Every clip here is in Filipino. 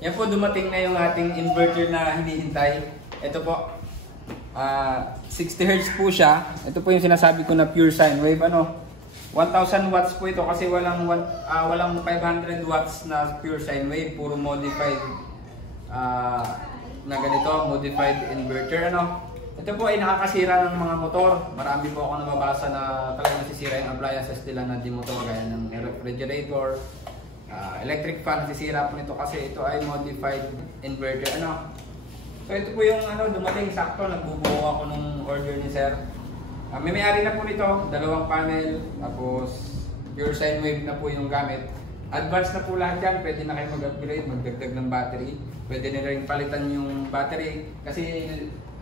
Yan po, dumating na yung ating inverter na hindi hintay. Ito po, 60 Hz po siya. Ito po yung sinasabi ko na pure sine wave. 1000 watts po ito kasi walang 500 watts na pure sine wave. Puro modified na ganito, modified inverter. Ito po ay nakakasira ng mga motor. Marami po ako nababasa na talagang nasisira yung appliances nila na di motor, gaya ng refrigerator, electric fan. Nasisira po nito kasi ito ay modified inverter. So ito po yung dumating sakto. Nagbubuo ako nung order ni sir. May-ari na po nito, 2 panel, tapos pure sine wave na po yung gamit. Advanced na po lahat yan, pwede na kayo mag-upgrade, magdagdag ng battery. Pwede na rin palitan yung battery kasi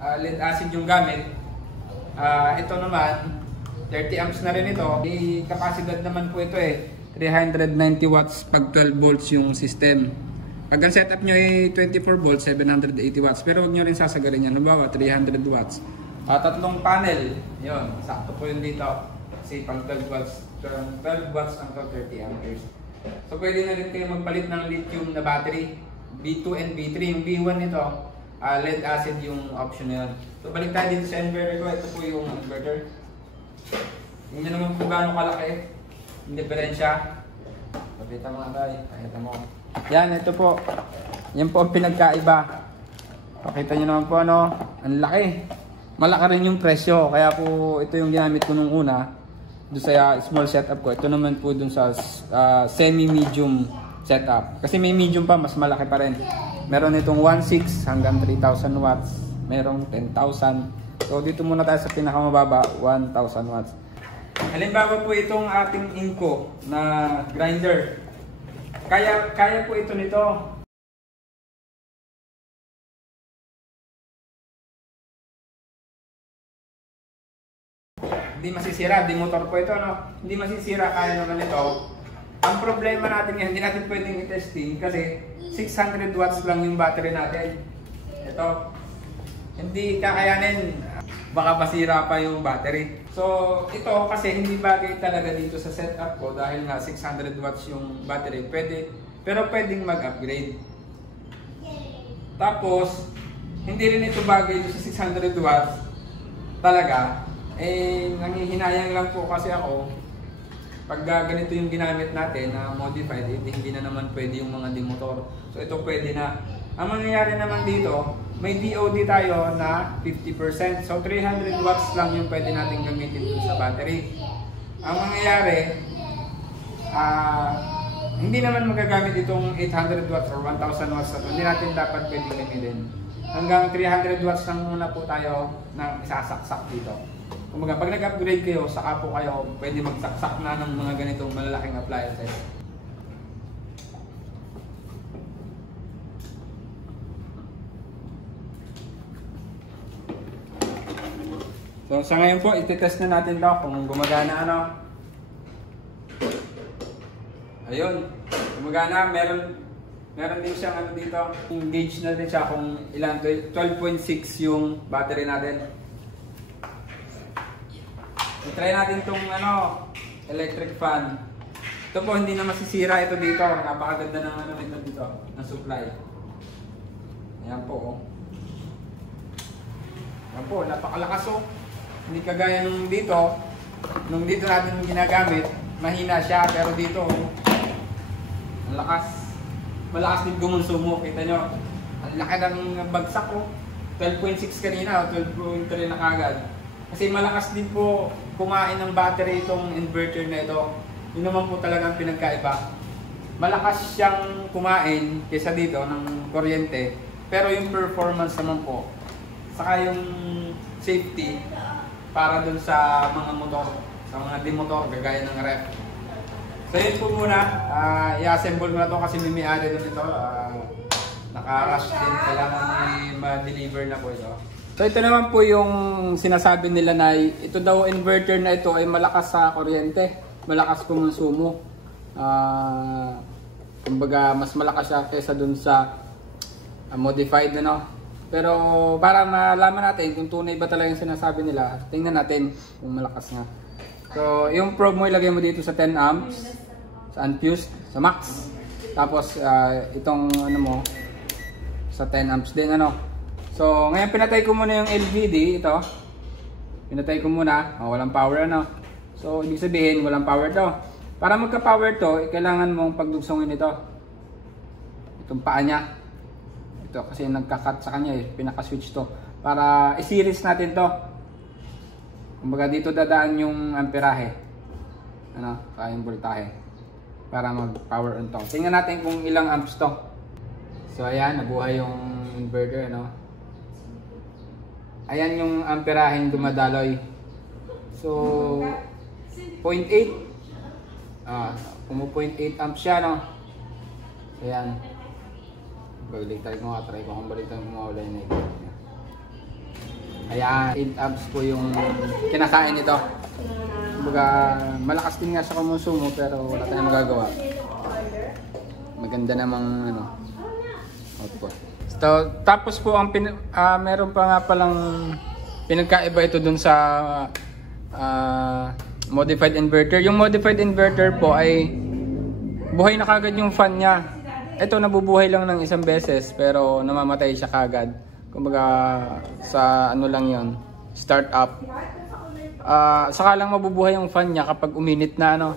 lead acid yung gamit. Ito naman, 30 amps na rin ito. May kapasidad naman po ito 390 watts pag 12 volts yung system. Pag ang setup nyo ay 24 volts, 780 watts. Pero huwag nyo rin sasagarin yan. Halimbawa, 300 watts. 3 panel. Yun, sakto po yun dito. Kasi pag 12 watts ang 30 amperes. So pwede na rin kayo magpalit ng lithium na battery. B2 and B3. Yung B1 nito, lead acid yung option na yun. So balik tayo dito sa inverter ko. Ito po yung inverter. Hindi nyo naman kung gaano kalaki yung diferensya. Pagkita mga tayo. Pakita mo. Yan, ito po. Yan po ang pinagkaiba. Pakita nyo naman po ang laki. Malaki rin yung presyo. Kaya po ito yung ginamit ko nung una. Doon sa small setup ko. Ito naman po dun sa semi-medium setup. Kasi may medium pa, mas malaki pa rin. Meron itong 1.6 hanggang 3,000 watts. Merong 10,000. So dito muna tayo sa pinakamababa, 1,000 watts. Halimbawa po itong ating Inco na grinder. Kaya po ito nito. Hindi masisira, di motor po ito, hindi masisira, kaya naman ito. Ang problema natin yan, hindi natin pwedeng i-testing kasi 600 watts lang yung battery natin. Ito, hindi kakayanin, baka masira pa yung battery. So, ito kasi hindi bagay talaga dito sa setup ko dahil nga 600 watts yung battery. Pero pwedeng mag-upgrade. Tapos, hindi rin ito bagay dito sa 600 watts talaga. Nangihinayang lang po kasi ako pag ganito yung ginamit natin na modified, hindi na naman pwede yung mga demotor. So ito pwede na. Ang mangyayari naman dito, may DOD tayo na 50%. So 300 watts lang yung pwede natin gamitin dun sa battery. Ang mangyayari, hindi naman magagamit itong 800 watts or 1,000 watts na ito. Hindi natin dapat pwedeng gamitin. Hanggang 300 watts lang muna po tayo nang isasaksak dito. Kumbaga, pag nag-upgrade kayo, saka po kayo pwede magsaksak na ng mga ganitong malalaking appliances. So, sa ngayon po, iti-test na natin ito kung gumagana Ayun, gumagana. Meron din siyang dito. Engage na din siya kung ilan. 12.6 yung battery natin. I-try natin itong electric fan. Ito po hindi na masisira ito dito. Napakaganda ng ito dito, ng supply. Ayan po. Ayan po, napakalakas Hindi kagaya nung dito. Nung dito natin ginagamit, mahina siya. Pero dito, ang lakas. Malakas din gumonsumo. Kita nyo, ang laki ng bagsak 12.6 kanina, 12.3 na kagad. Kasi malakas din po kumain ng battery itong inverter na ito. Yun naman po talagang pinagkaiba. Malakas siyang kumain kaysa dito ng kuryente. Pero yung performance naman po, saka yung safety para dun sa mga motor, sa mga demotor, gagaya ng ref. So yun po muna, i-assemble ko na ito kasi may-ari dun ito. Naka-rush din, kailangan ma-deliver na po ito. So ito naman po yung sinasabi nila na ito daw inverter na ito ay malakas sa kuryente, malakas kumonsumo. Kumbaga mas malakas siya kaysa dun sa modified Pero para malaman natin kung tunay ba talaga yung sinasabi nila, tingnan natin kung malakas nga. So yung probe mo ilagay mo dito sa 10 amps, sa unfused, sa max. Tapos itong sa 10 amps din ano. So ngayon pinatay ko muna yung LVD ito. Pinatay ko muna, walang power ano. So ibig sabihin walang power to. Para magka-power to, kailangan mong pagdugsongin ito. Itong paa niya. Ito kasi nagka-cut sa kanya pinaka-switch to. Para i-series natin to. Kumbaga dito dadaan yung amperahe. Ano, kayang voltahe. Para mag-power on to. Tingnan natin kung ilang amps to. So ayan, nabuhay yung inverter ano. Ayan yung amperaheng dumadaloy. So 0.8 kung 0.8 amps siya no. Ayan. Balik tayo ko nga, try ko kung balik tayo kumawala yung negative niya. Ayan, 8 amps po yung kinakain nito. Kumbaga malakas din nga sa konsumo pero wala tayong magagawa. Maganda namang ano, output. So, tapos po ang meron pa nga palang pinagkaiba ito dun sa modified inverter. Yung modified inverter po ay buhay na kagad yung fan niya. Ito nabubuhay lang ng isang beses pero namamatay siya kagad. Kumbaga sa ano lang yon, start up. Saka lang mabubuhay yung fan niya kapag uminit na ano.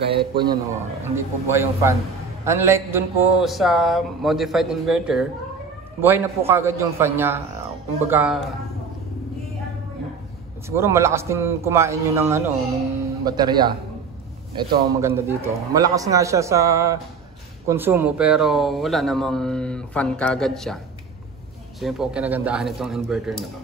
Gaya po niyan hindi po buhay yung fan. Unlike dun po sa modified inverter, buhay na po kagad yung fan niya. Kumbaga siguro malakas din kumain yun ng ano, ng baterya. Ito ang maganda dito. Malakas nga siya sa konsumo pero wala namang fan kagad siya. So yun po kinagandahan itong inverter na to.